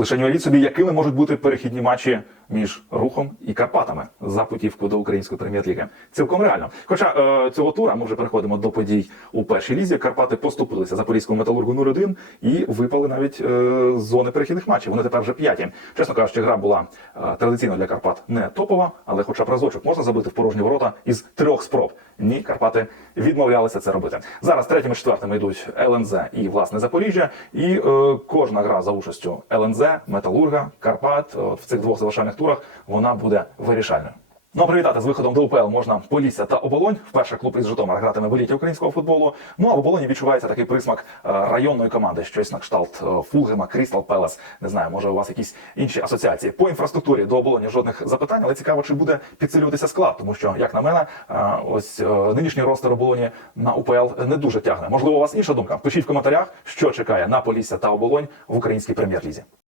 Лише уявіть собі, якими можуть бути перехідні матчі між рухом і Карпатами за путівку до української прем'єр-ліги. Цілком реально. Хоча е, цього тура ми вже переходимо до подій у першій лізі. Карпати поступилися запорізькому металургу 0-1 і випали навіть е, з зони перехідних матчів. Вони тепер вже п'яті. Чесно кажучи, гра була е, традиційно для Карпат не топова, але хоча б разочок можна забити в порожні ворота із трьох спроб. Ні, Карпати відмовлялися це робити. Зараз третіми четвертими йдуть ЛНЗ і власне Запоріжжя. І е, кожна гра за участю ЛНЗ, Металурга, Карпат от в цих двох завершальних турах вона буде вирішальною. Ну а привітати з виходом до УПЛ можна Полісся та Оболонь. Вперше клуб із Житомира гратиме в еліті українського футболу. Ну а в Оболоні відчувається такий присмак е, районної команди, щось на кшталт е, Фулгема, Крістал Пелес. Не знаю, може у вас якісь інші асоціації. По інфраструктурі до оболоні жодних запитань, але цікаво, чи буде підсилюватися склад, тому що, як на мене, е, ось нинішній ростер оболоні на УПЛ не дуже тягне. Можливо, у вас інша думка? Пишіть в коментарях, що чекає на Полісся та Оболонь в українській прем'єр-лізі.